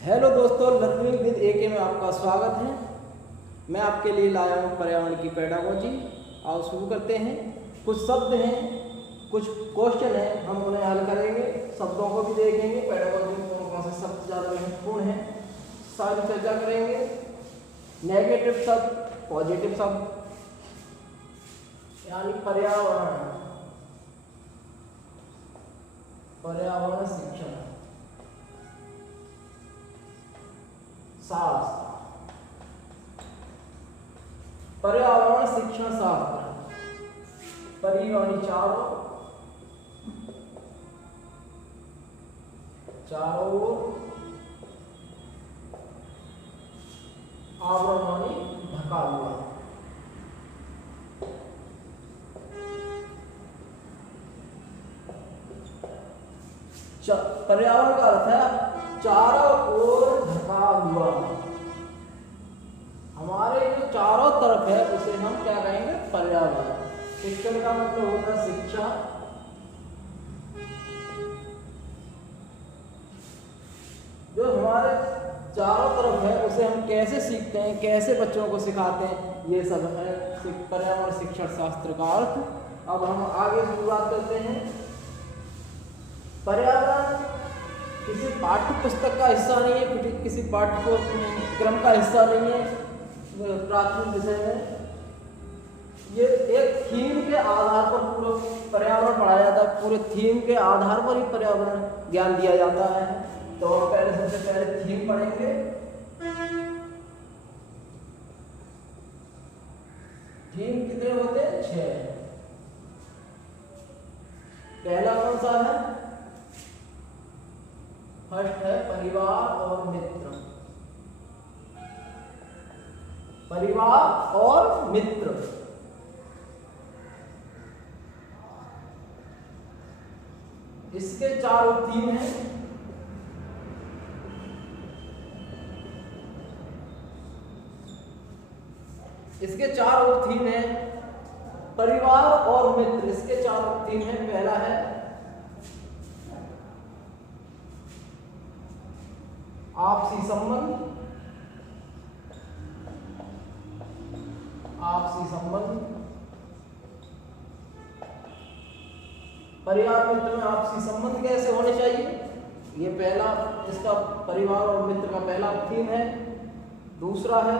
Hello दोस्तों, learning with एके में आपका स्वागत है। मैं आपके लिए लाया हूँ पर्यावरण की पेडागोजी। आओ शुरू करते हैं। कुछ शब्द हैं, कुछ क्वेश्चन हैं, हम उन्हें हल करेंगे, शब्दों को भी देखेंगे, पेडागोजी में कौन कौन से शब्द ज़्यादा महत्वपूर्ण हैं, सारी चर्चा करेंगे। नेगेटिव शब्द, पॉजिटिव शब्द, यानी पर्यावरण शिक्षण शास्त्र, पर्यावरण शिक्षण शास्त्र, परिवाणी चारों आवरणवाणी ढका हुआ। पर्यावरण का अर्थ है चारों ओर ढका हुआ। हमारे जो चारों तरफ है उसे हम क्या कहेंगे? पर्यावरण। शिक्षण का मतलब होता है शिक्षा। जो हमारे चारों तरफ है उसे हम कैसे सीखते हैं, कैसे बच्चों को सिखाते हैं, ये सब है पर्यावरण शिक्षण शास्त्र का अर्थ। अब हम आगे शुरुआत करते हैं। पर्यावरण किसी पाठ्य पुस्तक का हिस्सा नहीं है, किसी पाठ्यक्रम का हिस्सा नहीं है प्राथमिक विषय में। ये एक थीम के आधार पर पूरा पर्यावरण पढ़ाया जाता है। पूरे थीम के आधार पर ही पर्यावरण ज्ञान दिया जाता है। तो पहले सबसे पहले थीम पढ़ेंगे। थीम कितने होते हैं? 6। पहला कौन सा है? फर्स्ट है परिवार और मित्र। परिवार और मित्र, इसके 4 थीम हैं। इसके 4 थीम हैं। परिवार और मित्र, इसके 4 थीम हैं। पहला है आपसी संबंध। परिवार मित्र में आपसी संबंध कैसे होने चाहिए, ये पहला इसका परिवार और मित्र का पहला थीम है। दूसरा है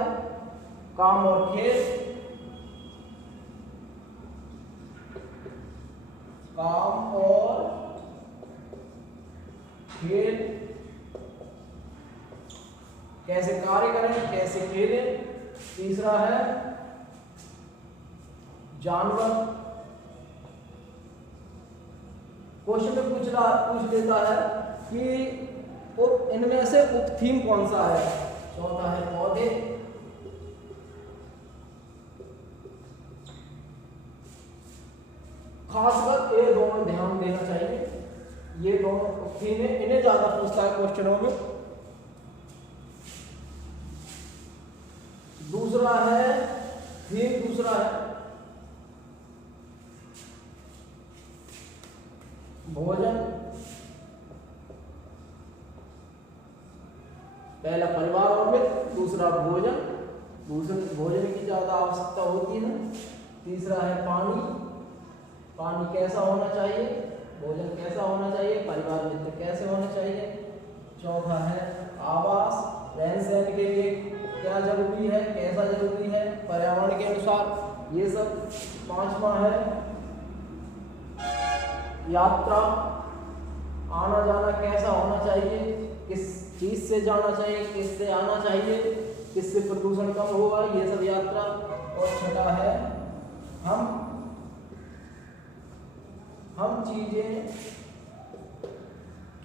काम और खेल। काम और खेल, कैसे कार्य करें, कैसे खेलें। तीसरा है जानवर। क्वेश्चन में पूछ लेता है कि इनमें से उप थीम कौन सा है। चौथा है पौधे। खासकर ये दोनों ध्यान देना चाहिए। ये दोनों थीम है, इन्हें ज्यादा पूछता है क्वेश्चनों में। दूसरा है भोजन। पहला परिवार और मित्र, दूसरा भोजन। भोजन की ज्यादा आवश्यकता होती है। तीसरा है पानी कैसा होना चाहिए, भोजन कैसा होना चाहिए, परिवार मित्र कैसे होना चाहिए। चौथा है आवास, रहन सहन के लिए क्या जरूरी है, कैसा जरूरी है पर्यावरण के अनुसार, ये सब। पांचवा है यात्रा, आना जाना कैसा होना चाहिए, किस चीज से जाना चाहिए, किससे आना चाहिए, किससे प्रदूषण कम होगा, ये सब यात्रा। और छठा है हम चीजें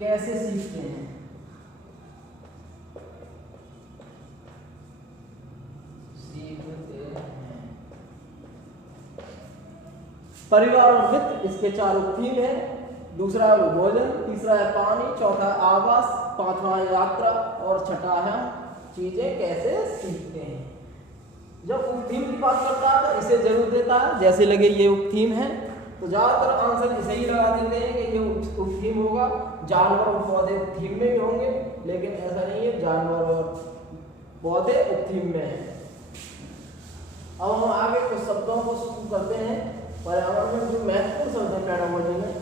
कैसे सीखते हैं। परिवार और मित्र, इसके 4 थीम है। दूसरा है भोजन, तीसरा है पानी, चौथा है आवास, पांचवा है यात्रा और छठा है चीजें कैसे सीखते हैं। जब उप थीम की बात करता है तो इसे जरूर देता है, जैसे लगे ये उप थीम है तो ज़्यादातर आंसर इसे ही लगा देते हैं कि ये उपथीम होगा, जानवर और पौधे थीम में भी होंगे, लेकिन ऐसा नहीं है, जानवर और पौधे उपथीम में हैं। अब हम आगे कुछ शब्दों को शुरू करते हैं। पर्यावरण में जो महत्वपूर्ण शब्द है पेडागोजी में,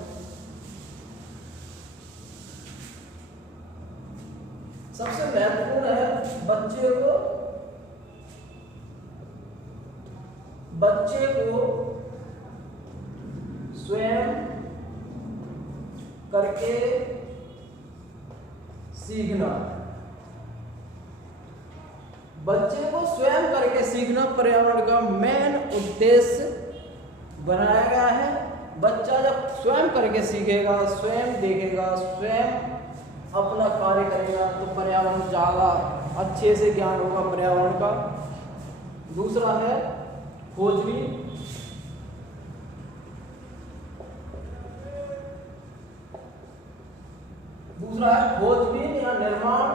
सबसे महत्वपूर्ण है बच्चे को स्वयं करके सीखना। बच्चे को स्वयं करके सीखना पर्यावरण का मेन उद्देश्य बनाया गया है। बच्चा जब स्वयं करके सीखेगा, स्वयं देखेगा, स्वयं अपना कार्य करेगा तो पर्यावरण ज़्यादा अच्छे से ज्ञान होगा पर्यावरण का। दूसरा है खोजबीन। दूसरा है खोजबीन या निर्माण।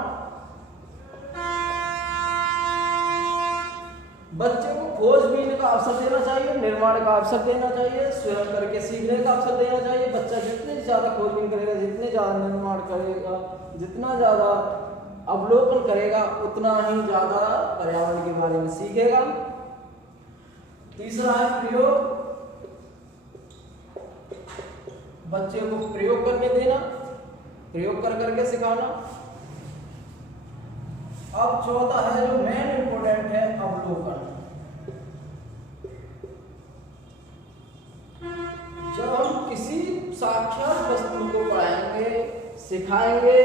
बच्चे को खोजबीन का अवसर देना चाहिए, निर्माण का अवसर देना चाहिए, स्वयं करके सीखने का अवसर देना चाहिए। बच्चा जितने ज़्यादा खोजबीन करेगा, जितने ज़्यादा निर्माण करेगा, जितना ज़्यादा अवलोकन करेगा, उतना ही ज़्यादा पर्यावरण के बारे में सीखेगा। तीसरा है प्रयोग। बच्चे को प्रयोग करने देना, प्रयोग कर करके सिखाना। अब चौथा है जो मेन इंपॉर्टेंट है, अवलोकन। जब हम किसी साक्षात वस्तु को पढ़ाएंगे, सिखाएंगे,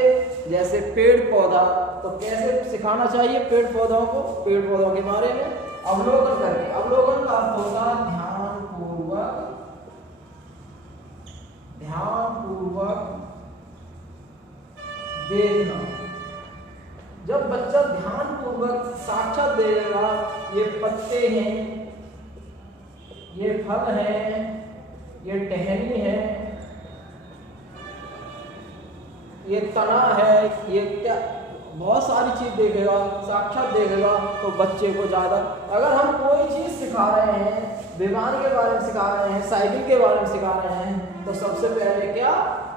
जैसे पेड़ पौधा, तो कैसे सिखाना चाहिए पेड़ पौधों को? पेड़ पौधों के बारे में अवलोकन करके। अवलोकन का अर्थ होगा ध्यानपूर्वक देखना। जब बच्चा ध्यानपूर्वक साक्षात देगा, ये पत्ते हैं, ये फल हैं, ये टहनी है, ये तना है, ये क्या, बहुत सारी चीज देखेगा, साक्षात देखेगा, तो बच्चे को ज़्यादा। अगर हम कोई चीज़ सिखा रहे हैं, विमान के बारे में सिखा रहे हैं, साइकिल के बारे में सिखा रहे हैं, तो सबसे पहले क्या?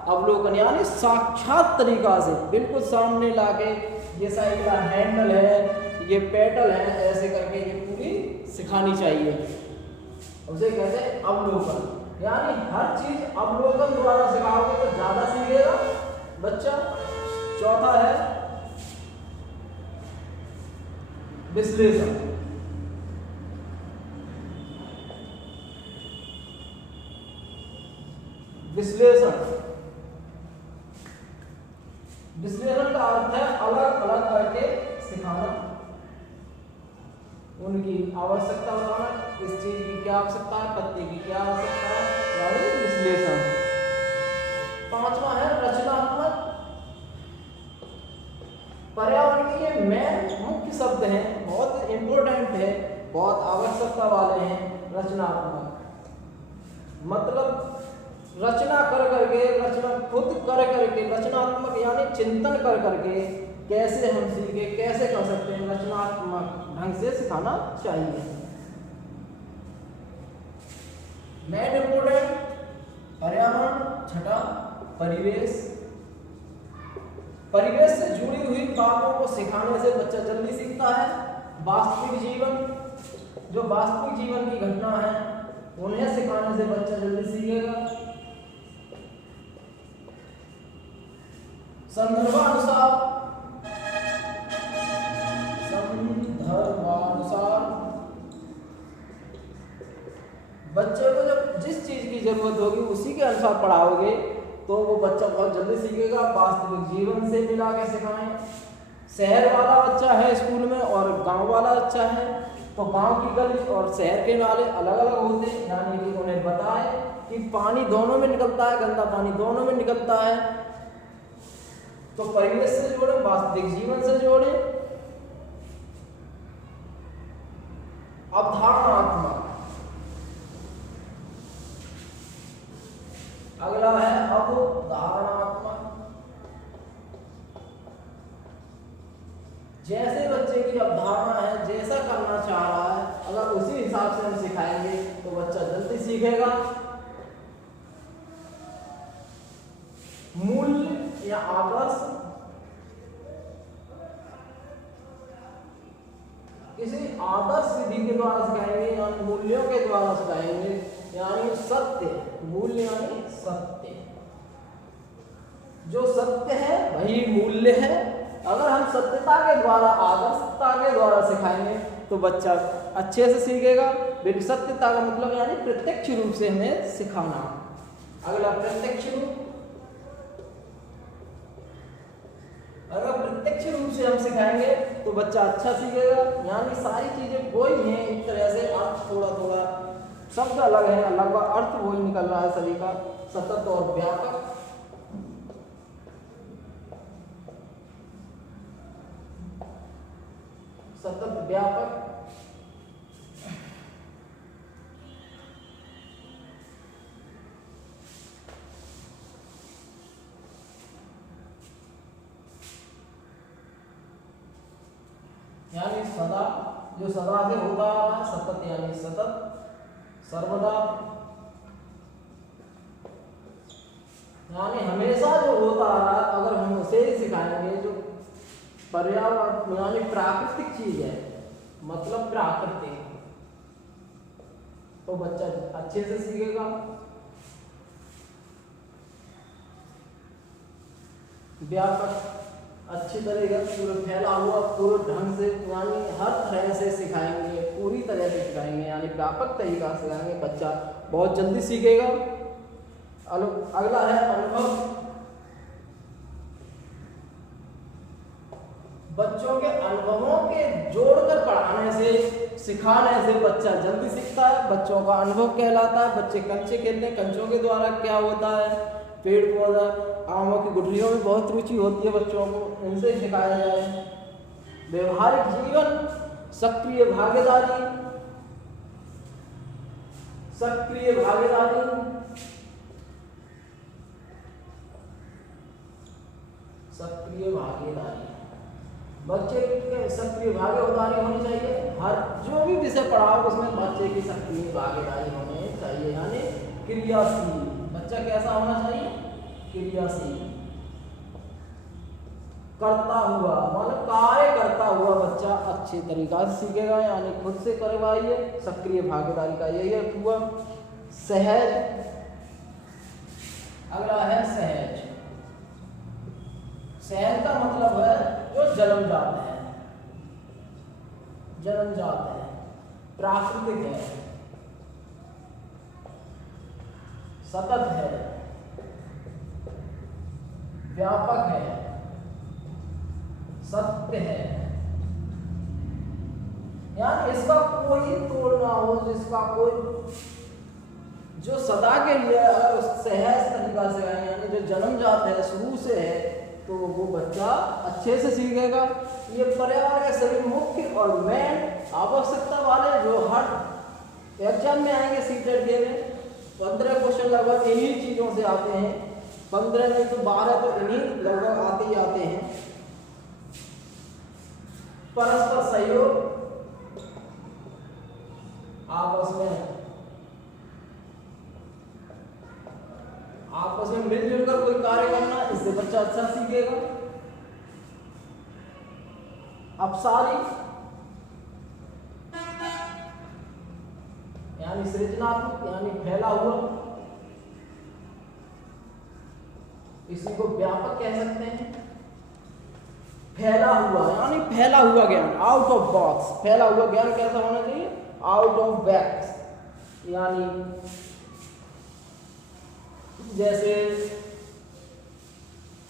अवलोकन, यानी साक्षात तरीका से बिल्कुल सामने लाके, ये साइकिल का हैंडल है, ये पेडल है, ऐसे करके ये पूरी सिखानी चाहिए। उसे कहते हैं अवलोकन। यानी हर चीज अवलोकन द्वारा सिखाओगे तो ज़्यादा सीखेगा बच्चा। चौथा है विश्लेषण। विश्लेषण का अर्थ है अलग अलग करके सिखाना, उनकी आवश्यकता बताना, इस चीज की क्या आवश्यकता है, पत्ते की क्या आवश्यकता है, यानी विश्लेषण। पांचवा है रचनात्मक। पर्यावरण के ये मेन मुख्य शब्द हैं, बहुत इंपॉर्टेंट है, बहुत आवश्यकता वाले हैं। रचनात्मक मतलब रचना कर करके, रचना खुद कर करके, रचनात्मक यानी चिंतन कर करके कैसे हम सीखे, कैसे कर सकते हैं, रचनात्मक ढंग से सिखाना चाहिए। मेन इंपॉर्टेंट पर्यावरण। छठा परिवेश। परिवेश से जुड़ी हुई बातों को सिखाने से बच्चा जल्दी सीखता है। वास्तविक जीवन, जो वास्तविक जीवन की घटना है, उन्हें सिखाने से बच्चा जल्दी सीखेगा। संदर्भानुसार बच्चे को जब जिस चीज की जरूरत होगी उसी के अनुसार पढ़ाओगे तो वो बच्चा बहुत जल्दी सीखेगा। वास्तविक जीवन से मिला के सिखाएं। शहर वाला बच्चा है स्कूल में और गांव वाला बच्चा है, तो गांव की गली और शहर के नाले अलग अलग होते हैं, यानी कि उन्हें बताएं कि पानी दोनों में निकलता है, गंदा पानी दोनों में निकलता है। तो परिवेश से जोड़े, वास्तविक जीवन से जोड़े। अवधारणात्मक। अगला है अवधारणात्मक। जैसे बच्चे की अवधारणा है, जैसा करना चाह रहा है, अगर उसी हिसाब से हम सिखाएंगे तो बच्चा जल्दी सीखेगा। या आदर्श, किसी आदर्श विधि के द्वारा सिखाएंगे, यानी मूल्यों के द्वारा सिखाएंगे, यानी सत्य, मूल्य यानी सत्य, जो सत्य है वही मूल्य है। अगर हम सत्यता के द्वारा, आदर्शता के द्वारा सिखाएंगे तो बच्चा अच्छे से सीखेगा। बिल्कुल सत्यता का मतलब यानी प्रत्यक्ष रूप से हमें सिखाना। अगला प्रत्यक्ष रूप, अगर प्रत्यक्ष रूप से हम सिखाएंगे तो बच्चा अच्छा सीखेगा। यानी सारी चीजें वही हैं, एक तरह से अर्थ थोड़ा थोड़ा शब्द अलग है, लगभग अर्थ वही निकल रहा है सभी का, सतत और व्यापक। सतत व्यापक, यानी सदा, जो सदा से होता आ रहा है, सतत यानी सतत, सर्वदा यानी हमेशा जो होता आ रहा है, अगर हम उसे ही सिखाएंगे, जो पर्यावरण यानी प्राकृतिक चीज है, मतलब प्राकृतिक, तो बच्चा अच्छे से सीखेगा। व्यापक, अच्छी तरीके से पूरा फैला हुआ, पूरे ढंग से, यानी हर तरह से सिखाएंगे, पूरी तरह से सिखाएंगे, यानी व्यापक तरीका से सिखाएंगे, बच्चा बहुत जल्दी सीखेगा। अगला है अनुभव। बच्चों के अनुभवों के जोड़कर पढ़ाने से, सिखाने से बच्चा जल्दी सीखता है। बच्चों का अनुभव कहलाता है। बच्चे कंचे खेलते हैं, कंचों के द्वारा क्या होता है, पेड़ पौधा, आमों की गुठलियों में बहुत रुचि होती है बच्चों को, इनसे सिखाया जाए। व्यवहारिक जीवन, सक्रिय भागीदारी, सक्रिय भागीदारी, सक्रिय भागीदारी, बच्चे के सक्रिय भागीदारी होनी चाहिए। हर जो भी विषय पढ़ाओ उसमें बच्चे की सक्रिय भागीदारी होनी चाहिए, यानी क्रियाशील। बच्चा कैसा होना चाहिए, क्रियाशील, करता हुआ, मतलब कार्य करता हुआ बच्चा अच्छे तरीका से सीखेगा, यानी खुद से करवाइए। सक्रिय भागीदारी का यही अर्थ हुआ। सहज, अगला है सहज। सहज का मतलब है जो जन्मजात है, जन्मजात है, प्राकृतिक है, सतत है, व्यापक है, सत्य है, यानी इसका कोई तोड़ ना हो, जिसका कोई, जो सदा के लिए अगर सहज तरीका से है, यानी जो जन्मजात है, शुरू से है, तो वो बच्चा अच्छे से सीखेगा। ये पर्यावरण के सभी मुख्य और मेन आवश्यकता वाले जो हर एग्जाम में आएंगे, सीटेट के में 15 क्वेश्चन लगभग इन्हीं चीजों से आते हैं। 15 में तो 12 तो इन्हीं लगभग आते ही आते हैं। परस्पर सहयोग, आपस में मिलजुल कर कोई कार्य करना, इससे बच्चा अच्छा सीखेगा। अपसारी, यानी सृजनात्मक, यानी फैला हुआ, इसी को व्यापक कह सकते हैं। फैला हुआ, यानी फैला हुआ ज्ञान, आउट ऑफ बॉक्स। फैला हुआ ज्ञान कैसा होना चाहिए, आउट ऑफ बॉक्स, यानी जैसे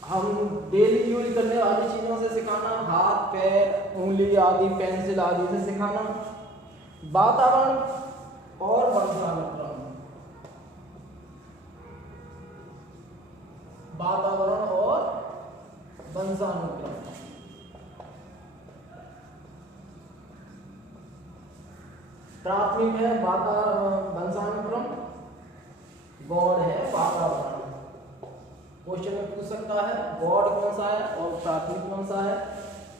हम डेली यूज करने वाली चीजों से सिखाना, हाथ पैर उंगली आदि पेंसिल आदि से सिखाना। वातावरण और वंशानुक्रम, वातावरण और वंशानुक्रम, प्राथमिक है वंशानुक्रम, गॉड है वातावरण। क्वेश्चन में पूछ सकता है गॉड कौन सा है और प्राथमिक कौन सा है।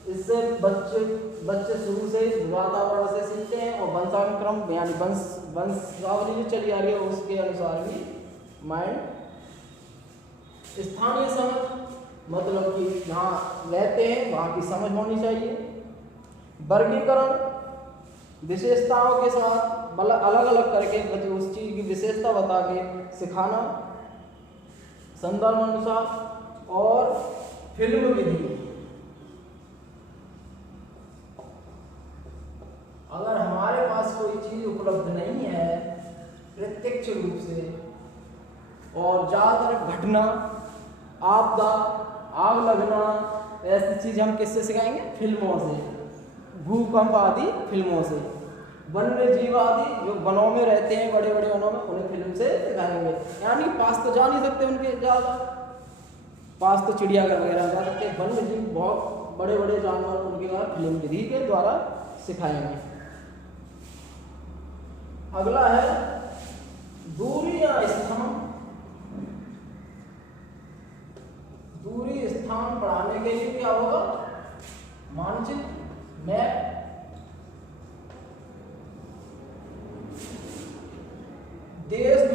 इससे बच्चे शुरू से वातावरण से सीखते हैं और वंशानुक्रम यानी वंशावली जो चली आ रही है उसके अनुसार भी माइंड। स्थानीय समझ, मतलब कि जहाँ रहते हैं वहाँ की समझ होनी चाहिए। वर्गीकरण, विशेषताओं के साथ अलग अलग करके उस चीज़ की विशेषता बता के सिखाना संदर्भ अनुसार। और फिल्म विधि, अगर हमारे पास कोई चीज़ उपलब्ध नहीं है प्रत्यक्ष रूप से, और ज़्यादातर घटना, आपदा, आग लगना, ऐसी चीज़ हम किससे सिखाएंगे? फिल्मों से। भूकंप आदि फिल्मों से। वन्य जीव आदि जो वनों में रहते हैं, बड़े बड़े वनों में, उन्हें फिल्म से सिखाएंगे। यानी पास तो जा नहीं सकते उनके ज़्यादा, पास तो चिड़ियाघर वगैरह जा सकते हैं, वन्य जीव बहुत बड़े बड़े जानवर उनके द्वारा फिल्म विधि के द्वारा सिखाएंगे। अगला है दूरी या स्थान। दूरी स्थान पढ़ाने के लिए क्या होगा? मानचित्र, मैप। देश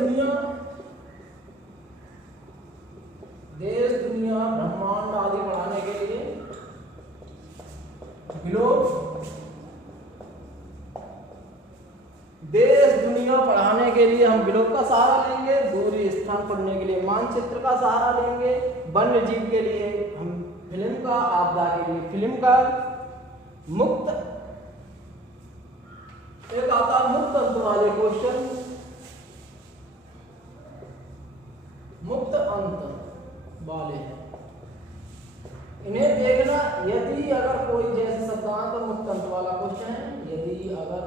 दुनिया, ब्रह्मांड आदि पढ़ाने के लिए ग्लोब। देश दुनिया पढ़ाने के लिए हम ग्लोब का सहारा लेंगे। दूरी स्थान पढ़ने के लिए मानचित्र का सहारा लेंगे। वन्य जीव के लिए हम फिल्म का, आपदा के लिए फिल्म का। मुक्त, एक आता है मुक्त अंत वाले क्वेश्चन, मुक्त अंत वाले, इन्हें देखना। यदि अगर कोई जैसे शब्द आए तो मुक्त अंत वाला क्वेश्चन है। यदि अगर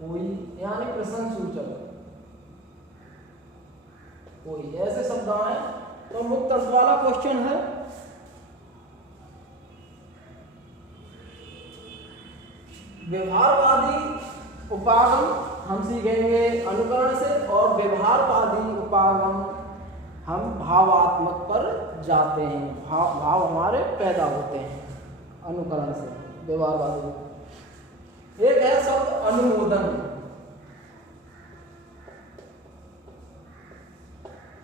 कोई, यानी प्रश्न सूचक कोई ऐसे शब्द आए तो मुक्त अंत वाला क्वेश्चन है। व्यवहारवादी उपागम हम सीखेंगे अनुकरण से, और व्यवहारवादी उपागम हम भावात्मक पर जाते हैं। भाव हमारे पैदा होते हैं अनुकरण से, व्यवहारवादी। एक है शब्द अनुमोदन,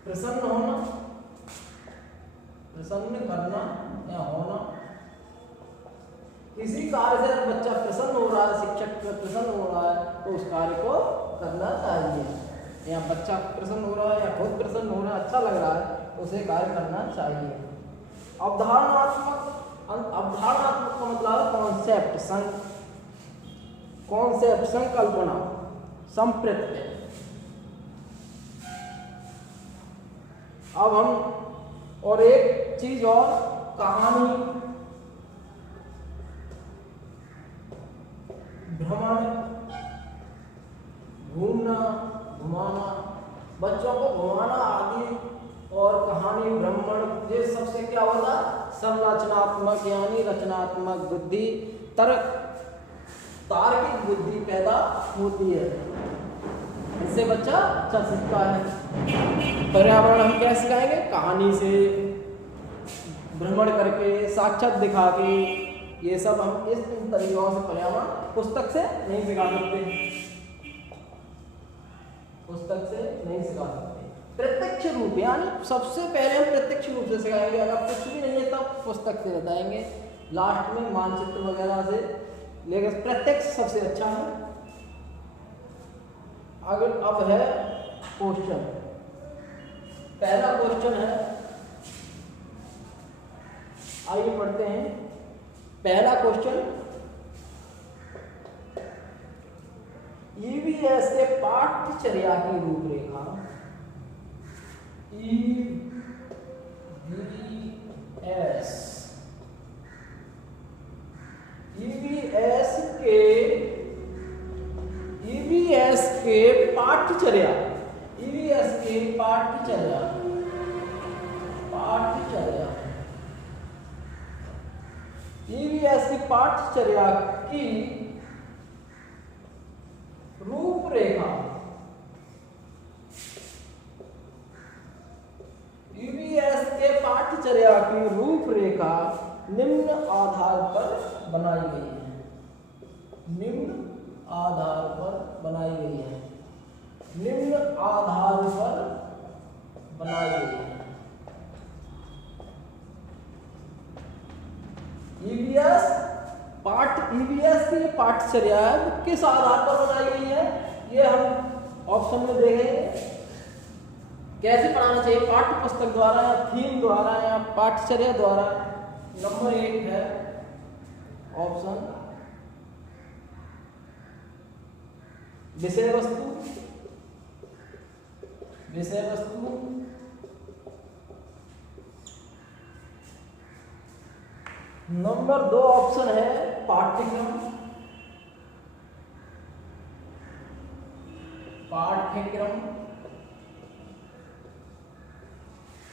प्रसन्न होना, प्रसन्न करना या होना। किसी कार्य से बच्चा प्रसन्न हो रहा है, शिक्षक प्रसन्न हो रहा है, तो उस कार्य को करना चाहिए। या बच्चा प्रसन्न हो रहा है या खुद प्रसन्न हो रहा है, अच्छा लग रहा है, तो उसे कार्य करना चाहिए। अवधारणात्मक, अवधारणात्मक का मतलब कॉन्सेप्ट, कॉन्सेप्ट संकल्पना, संप्रत्यय। अब हम और एक चीज और, कहानी, भ्रमण, घूमना, घुमाना, बच्चों को घुमाना आदि, और कहानी, भ्रमण, ये सबसे क्या होता? संरचनात्मक, यानी रचनात्मक बुद्धि, तार्किक बुद्धि पैदा होती है। इससे बच्चा अच्छा सीखता है। पर्यावरण हम क्या सिखाएंगे? कहानी से, भ्रमण करके, साक्षात दिखा के, ये सब हम इस तरीकों से पर्यावरण पुस्तक से नहीं सिखा सकते, पुस्तक से नहीं सिखा सकते। प्रत्यक्ष रूप, यानी सबसे पहले हम प्रत्यक्ष रूप से सिखाएंगे। अगर कुछ भी नहीं है तब पुस्तक से बताएंगे, लास्ट में मानचित्र वगैरह से, लेकिन प्रत्यक्ष सबसे अच्छा है। अगर अब है क्वेश्चन, पहला क्वेश्चन है, आइए पढ़ते हैं। पहला क्वेश्चन, ईवीएस के पाठ्यचर्या की रूपरेखा। ईवीएस के पाठ्यचर्या, ईवीएस के पाठ्यचर्या, ईवीएस की पाठ्यचर्या की रूपरेखा। ईवीएस के पाठ्यचर्या की रूपरेखा निम्न आधार पर बनाई गई है। निम्न आधार पर बनाई गई है। निम्न आधार पर बनाई गई है। ईवीएस ईवीएस की पाठचर्या किस आधार पर बनाई गई है, ये हम ऑप्शन में देखेंगे। कैसे पढ़ाना चाहिए, पाठ्य पुस्तक द्वारा या थीम द्वारा या पाठचर्या द्वारा। नंबर 1 है ऑप्शन विषय वस्तु। नंबर 2 ऑप्शन है पाठ्यक्रम।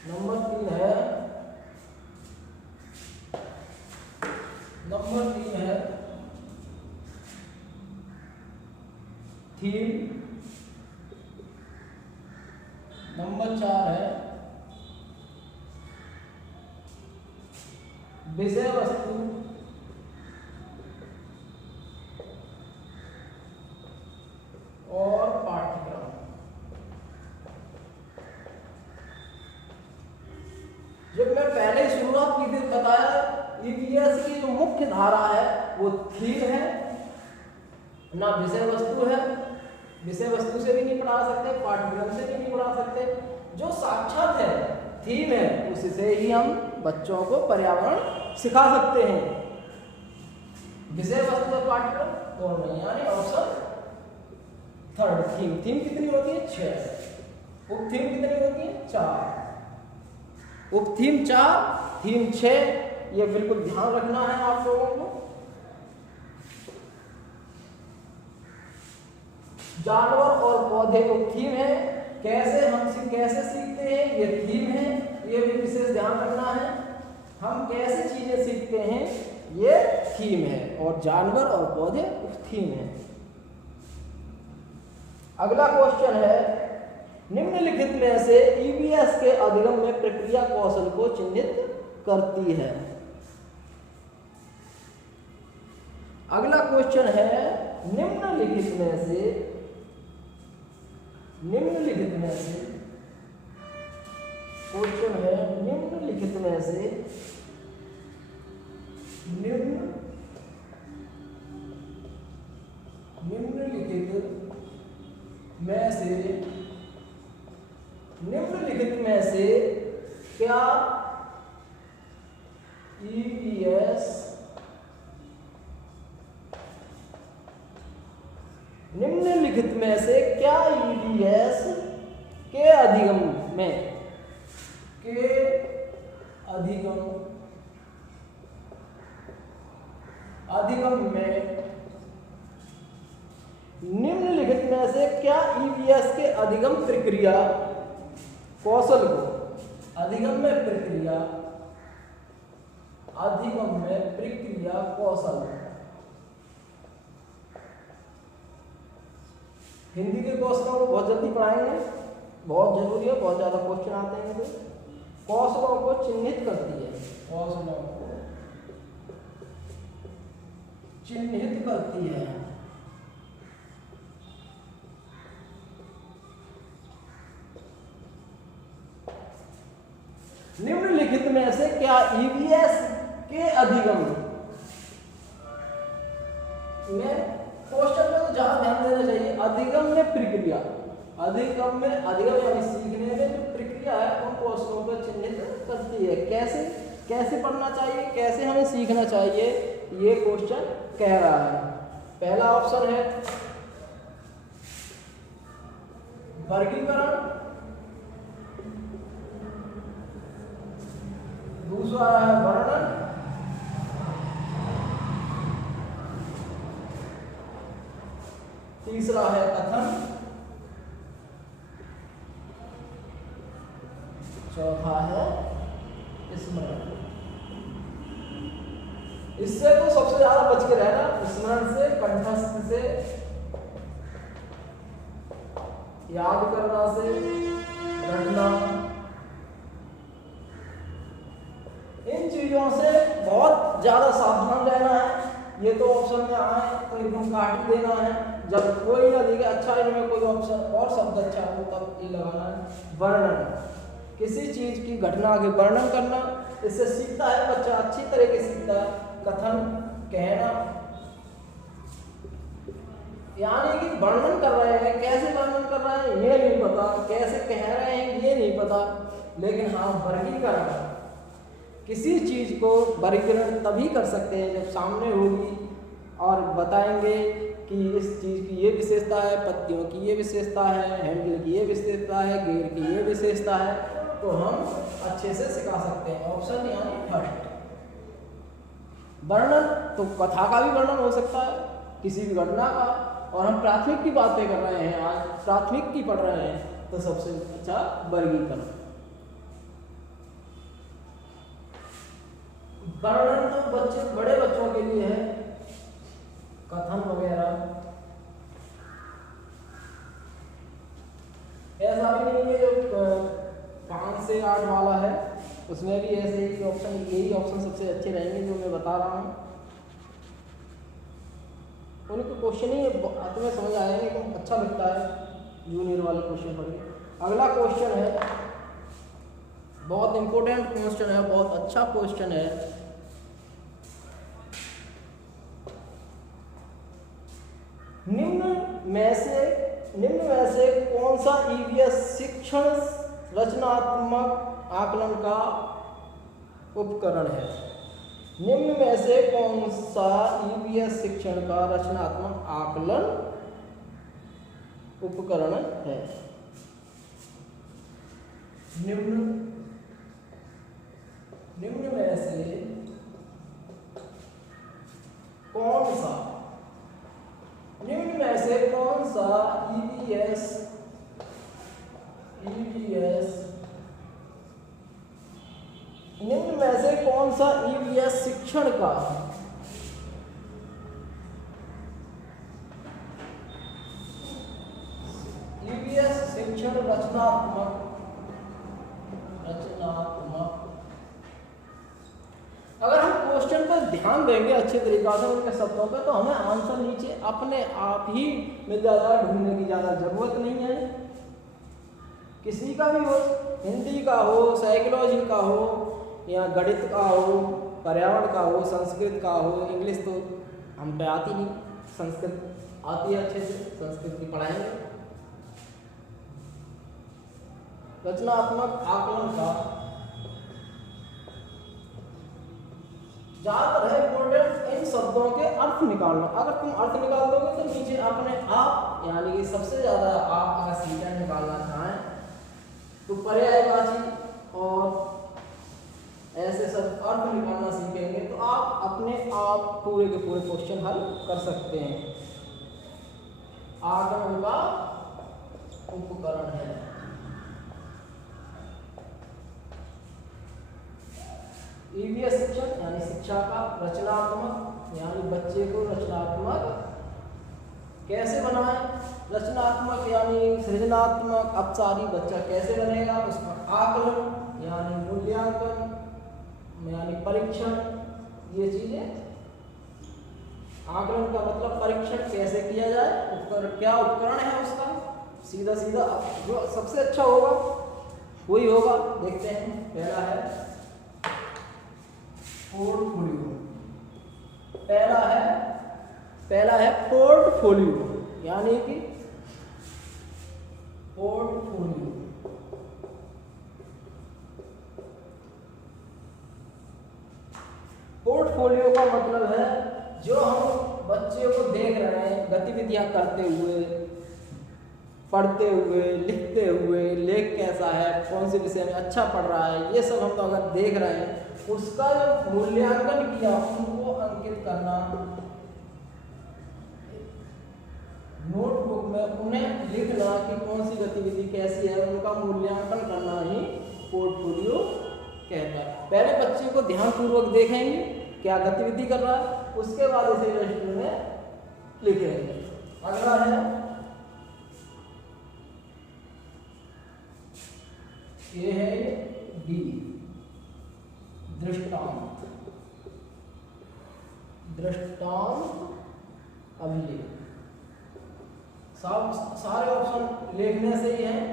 नंबर 3 है थीम। नंबर 4 है विषय वस्तु। और पाठ्यक्रम। जब मैं पहले शुरुआत की थी बताया ईवीएस की जो मुख्य धारा है वो थीम है ना, विषय वस्तु है। विषय वस्तु से भी नहीं पढ़ा सकते, पाठ्यक्रम से भी नहीं पढ़ा सकते। जो साक्षात है थीम है उससे ही हम बच्चों को पर्यावरण सिखा सकते हैं। विषय वस्तु और पाठ्यक्रम दोनों नहीं, यानी ऑप्शन 3 थीम। थीम कितनी होती है 6। उपथीम कितनी होती है 4। उपथीम 4 थीम 6। ये बिल्कुल ध्यान रखना है आप लोगों को। जानवर और पौधे उपथीम है। कैसे सीखते हैं ये थीम है, ये भी विशेष ध्यान रखना है। हम कैसे चीजें सीखते हैं ये थीम है, और जानवर और पौधे उपथीम है। अगला क्वेश्चन है निम्नलिखित में से ईवीएस के अधिगम में प्रक्रिया कौशल को चिन्हित करती है। अगला क्वेश्चन है निम्नलिखित में से क्वेश्चन है निम्नलिखित में से क्या ईवीएस निम्नलिखित में से क्या ईवीएस के अधिगम में निम्नलिखित में से क्या ईवीएस के अधिगम प्रक्रिया कौशल को अधिगम में प्रक्रिया कौशल। हिंदी के कौशलों को बहुत जल्दी पढ़ाएंगे, बहुत जरूरी है, बहुत ज्यादा क्वेश्चन आते हैं। तो कौशलों को चिन्हित करती है, निम्नलिखित में से क्या ईवीएस के अधिगम में, क्वेश्चन में तो ज्यादा ध्यान देना चाहिए। अधिगम में प्रक्रिया, अधिगम यानी सीखने में जो प्रक्रिया है उन कौशलों को चिन्हित करती है। कैसे पढ़ना चाहिए, कैसे हमें सीखना चाहिए, ये क्वेश्चन कह रहा है। पहला ऑप्शन है वर्गीकरण, दूसरा है वर्णन, तीसरा है कथन, चौथा है स्मरण। इससे तो सबसे ज्यादा बच के रहना, स्मरण से, कंठस्थ से, याद करना से, रटना, इन चीजों से बहुत ज्यादा सावधान रहना है। ये तो ऑप्शन में आए तो एकदम काट देना है। जब कोई ना देखे अच्छा इनमें कोई ऑप्शन और शब्द अच्छा हो तब ये लगाना है। वर्णन, किसी चीज की घटना के वर्णन करना, इससे सीखता है बच्चा, अच्छी तरह से सीखता है। कथन, कहना, यानी कि वर्णन कर रहे हैं। कैसे वर्णन कर रहे हैं ये नहीं पता, कैसे कह रहे हैं ये नहीं पता, लेकिन हाँ वर्गीकरण, किसी चीज को वर्गीकरण तभी कर सकते हैं जब सामने होगी और बताएंगे कि इस चीज की ये विशेषता है, पत्तियों की ये विशेषता है, हैंडल की ये विशेषता है, गेयर की ये विशेषता है, तो हम अच्छे से सिखा सकते हैं। ऑप्शन यानी फर्स्ट। वर्णन तो कथा का भी वर्णन हो सकता है, किसी भी घटना का, और हम प्राथमिक की बातें कर रहे हैं, आज प्राथमिक की पढ़ रहे हैं, तो सबसे अच्छा वर्गीकरण। वर्णन तो बड़े बच्चों के लिए है, कथन वगैरह। ऐसा भी नहीं है जो 5 से 8 वाला है, उसमें भी ऐसे ही ऑप्शन, यही ऑप्शन सबसे अच्छे रहेंगे जो मैं बता रहा हूँ। उनके क्वेश्चन ही तुम्हें समझ आएंगे, तो अच्छा लगता है जूनियर वाले क्वेश्चन पढ़ के। अगला क्वेश्चन है, बहुत इंपॉर्टेंट क्वेश्चन है, बहुत अच्छा क्वेश्चन है। निम्न में से कौन सा ईवीएस शिक्षण रचनात्मक आकलन का उपकरण है? निम्न में से कौन सा ईवीएस शिक्षण का रचनात्मक आकलन उपकरण है? निम्न में से कौन सा ईवीएस निम्न में से कौन सा ईवीएस शिक्षण का रचनात्मक अगर हम क्वेश्चन पर ध्यान देंगे अच्छे तरीका से उनके शब्दों पे, तो हमें आंसर नीचे अपने आप ही मिल जाएगा, ढूंढने की ज़्यादा जरूरत नहीं है। किसी का भी हो, हिंदी का हो, साइकोलॉजी का हो, या गणित का हो, पर्यावरण का हो, संस्कृत का हो, इंग्लिश तो हम पे आती नहीं, संस्कृत आती है अच्छे से, संस्कृत की पढ़ाएंगे। रचनात्मक आकलन का ज़्यादातर है इम्पोर्टेंट इन शब्दों के अर्थ निकालना। अगर तुम अर्थ निकाल दोगे तो नीचे अपने आप, यानी कि सबसे ज़्यादा आप अगर सीटें निकालना चाहें तो पर्यायवाची और ऐसे सब अर्थ निकालना सीखेंगे तो आप अपने आप पूरे के पूरे क्वेश्चन हल कर सकते हैं। आकलन का उपकरण है। ईवीएस शिक्षण यानी शिक्षा का रचनात्मक, यानी बच्चे को रचनात्मक कैसे बनाएं, रचनात्मक यानी सृजनात्मक अपसारी बच्चा कैसे बनेगा, उसका आकलन यानी मूल्यांकन यानी परीक्षण, ये चीजें। आकलन का मतलब परीक्षण कैसे किया जाए, उपकरण क्या उपकरण है उसका, सीधा सीधा जो सबसे अच्छा होगा वही होगा। देखते हैं, पोर्टफोलियो। पहला है पोर्टफोलियो, यानी कि पोर्टफोलियो का मतलब है जो हम बच्चे को देख रहे हैं गतिविधियां करते हुए, पढ़ते हुए, लिखते हुए, लेख कैसा है, कौन से विषय में अच्छा पढ़ रहा है, ये सब हम तो अगर देख रहे हैं, उसका जो मूल्यांकन किया उनको अंकित करना, नोटबुक में उन्हें लिखना कि कौन सी गतिविधि कैसी है, उनका मूल्यांकन करना ही पोर्टफोलियो कहता है। पहले बच्चे को ध्यानपूर्वक देखेंगे क्या गतिविधि कर रहा है, उसके बाद इसे रजिस्टर में लिखेंगे। अगला है ये है डी, दृष्टांत अभिलेख। सारे ऑप्शन लिखने से ही हैं।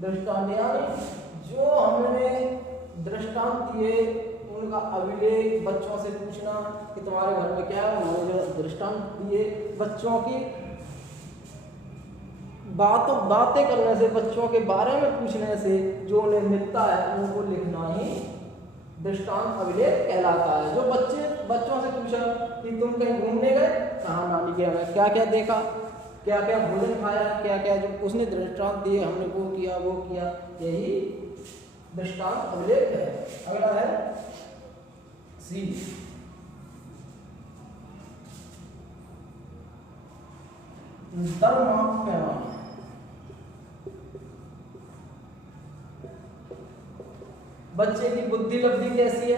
दृष्टांत यानी जो हमने दृष्टांत दिए उनका अभिलेख बच्चों से पूछना कि तुम्हारे घर में क्या है, वो जो दृष्टांत दिए बच्चों की बातें करने से, बच्चों के बारे में पूछने से जो उन्हें मिलता है उनको लिखना ही दृष्टांत अभिलेख कहलाता है। जो बच्चों से पूछा कि तुम कहीं घूमने गए, कहाँ नानी के यहाँ, क्या क्या देखा, क्या क्या भोजन खाया, क्या क्या, जो उसने दृष्टांत दिए, हमने वो किया, यही दृष्टांत अभिलेख है। अगला है सी, दरमाप पैमाना। बच्चे की बुद्धि लब्धि कैसी है,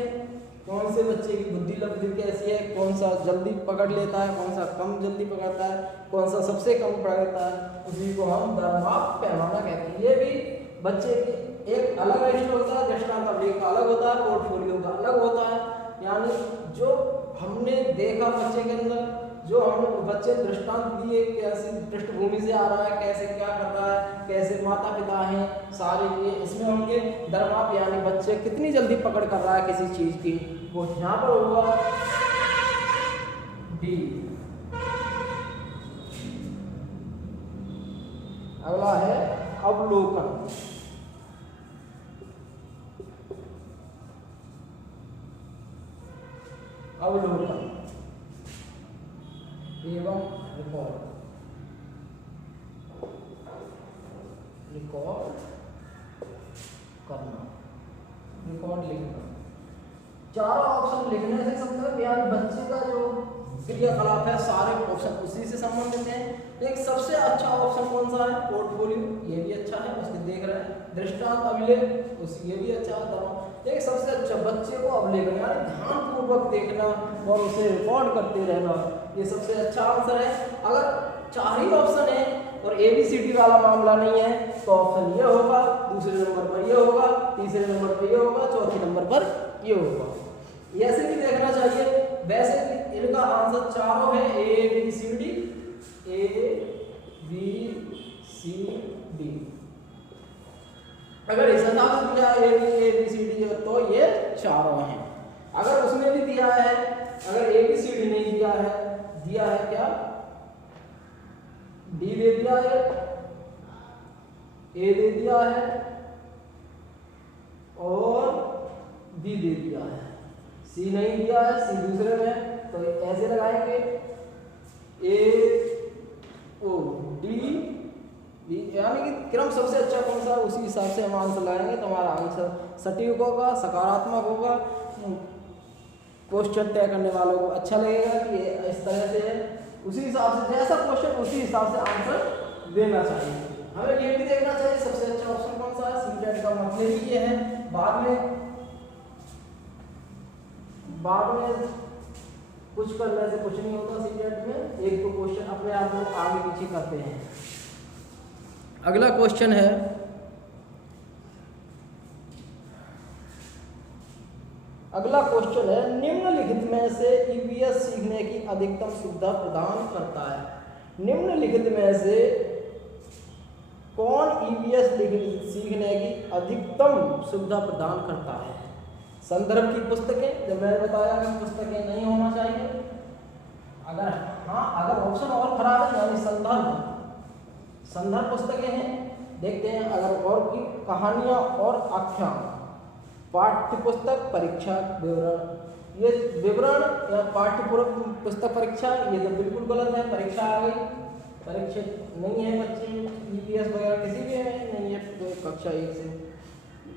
कौन से बच्चे की बुद्धि लब्धि कैसी है, कौन सा जल्दी पकड़ लेता है, कौन सा कम जल्दी पकड़ता है, कौन सा सबसे कम पकड़ता है, उसी को हम दरमाप पैमाना कहते हैं। ये भी बच्चे की एक अलग रजिस्टर होता है, दृष्टांत अभिलेख का अलग होता है, पोर्टफोलियो का अलग होता है। यानी जो हमने देखा बच्चे के अंदर, जो हमने बच्चे दृष्टांत दिए, कैसे पृष्ठभूमि से आ रहा है, कैसे क्या कर रहा है, कैसे माता पिता हैं, सारे ये इसमें होंगे। दरमाप यानी बच्चे कितनी जल्दी पकड़ कर रहा है किसी चीज की, वो यहाँ पर होगा डी। अगला है अवलोकन। अवलोकन एवं रिकॉर्ड करना, रिकॉर्ड लिखना। चारों ऑप्शन लिखने से मतलब यार बच्चे का जो क्रियाकलाप है सारे ऑप्शन उसी से संबंधित हैं। एक सबसे अच्छा ऑप्शन कौन सा है, पोर्टफोलियो, ये भी अच्छा है, उसके देख रहे हैं। दृष्टांत अभिलेख, उस ये भी अच्छा है। एक सबसे अच्छा बच्चे को अवलोकन यानी ध्यानपूर्वक देखना और उसे रिकॉर्ड करते रहना, ये सबसे अच्छा आंसर है। अगर चार ही ऑप्शन है और ABCD वाला मामला नहीं है तो ऑप्शन ये होगा, दूसरे नंबर पर ये होगा, तीसरे नंबर पर ये होगा, चौथे नंबर पर ये होगा। ऐसे भी देखना चाहिए। वैसे इनका आंसर चारों है ABCD। अगर इस हिसाब से दिया ABCD तो ये चारों हैं। अगर उसमें भी दिया है, अगर ABCD नहीं दिया है क्या, D दे दिया है, A दे दिया है और B दे दिया है, C नहीं दिया है, C दूसरे में, तो ऐसे लगाएंगे A O D B, यानी कि क्रम सबसे अच्छा कौन सा, उसी हिसाब से हम आंसर लगाएंगे तो हमारा आंसर सटीक होगा, सकारात्मक होगा। क्वेश्चन तय करने वालों को अच्छा लगेगा कि इस तरह से है, उसी हिसाब से जैसा क्वेश्चन उसी हिसाब से आंसर देना चाहिए। हमें ये भी देखना चाहिए सबसे अच्छा ऑप्शन कौन सा है। सीटेट का मतलब ही ये है। बाद में कुछ करने से कुछ नहीं होता सीटेट में, एक तो क्वेश्चन अपने आप लोग आगे पीछे करते हैं। अगला क्वेश्चन है निम्नलिखित में से EVS सीखने की अधिकतम सुविधा प्रदान करता है। निम्नलिखित में से कौन EVS सीखने की अधिकतम सुविधा प्रदान करता है। संदर्भ की पुस्तकें, जब मैंने बताया कि पुस्तकें नहीं होना चाहिए। अगर ऑप्शन और खराब है यानी संदर्भ पुस्तकें हैं, देखते हैं। अगर और की कहानियां और आख्यान, पाठ्य पुस्तक, परीक्षा विवरण, ये विवरण या पाठ्य पुस्तक परीक्षा, ये तो बिल्कुल गलत है। परीक्षा आ गई, परीक्षा नहीं है बच्चे, EVS वगैरह किसी भी में नहीं है, तो कक्षा 1 से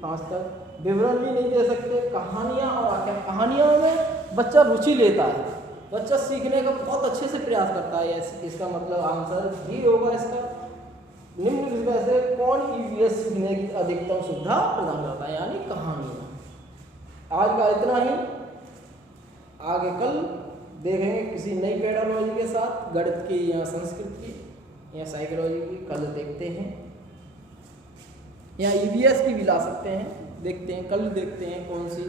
5 तक। विवरण भी नहीं दे सकते। कहानियाँ और आख्यान, कहानियों में बच्चा रुचि लेता है, बच्चा सीखने का बहुत अच्छे से प्रयास करता है, इसका मतलब आंसर भी होगा इसका। निम्न में से कौन EVS सीखने की अधिकतम सुविधा प्रदान करता है, यानी कहानियाँ। आज का इतना ही, आगे कल देखेंगे किसी नई पेडालॉजी के साथ, गणित की या संस्कृत की या साइकोलॉजी की, कल देखते हैं। या EVS की भी ला सकते हैं, देखते हैं कल, देखते हैं कौन सी